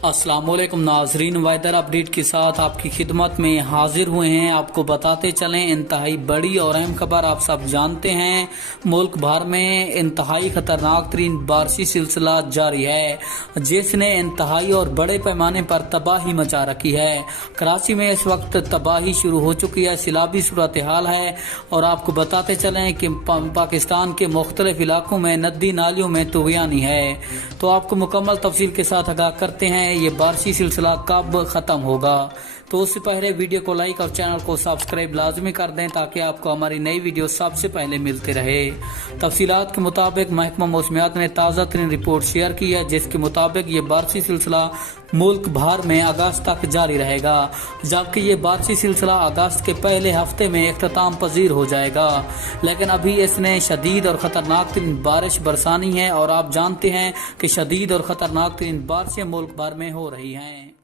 अस्सलामुअलैकुम नाजरीन, weather update के साथ आपकी खिदमत में हाजिर हुए हैं। आपको बताते चलें, इंतहाई बड़ी और अहम खबर आप सब जानते हैं। मुल्क भर में इंतहाई खतरनाक तरीन बारिशी सिलसिला जारी है, जिसने इंतहाई और बड़े पैमाने पर तबाही मचा रखी है। कराची में इस वक्त तबाही शुरू हो चुकी है, सैलाबी सूरत हाल है। और आपको बताते चलें कि पाकिस्तान के मुख्तलिफ इलाकों में नदी नालियों में तुगयानी है। तो आपको मुकम्मल तफसील के साथ आगाह करते हैं ये बारिशी सिलसिला कब खत्म होगा। तो उससे पहले वीडियो को लाइक और चैनल को सब्सक्राइब लाजमी कर दें, ताकि आपको हमारी नई वीडियो सबसे पहले मिलते रहे। तफसीलात के मुताबिक महकमा मौसमियात ने ताज़ा तरीन रिपोर्ट शेयर की है, जिसके मुताबिक ये बारिशी सिलसिला मुल्क भर में अगस्त तक जारी रहेगा, जबकि ये बारिशी सिलसिला अगस्त के पहले हफ्ते में इख्तिताम पजीर हो जाएगा। लेकिन अभी इसने शदीद और ख़तरनाक तरीन बारिश बरसानी है, और आप जानते हैं कि शदीद और ख़तरनाक तरीन बारिशें मुल्क भर में हो रही हैं।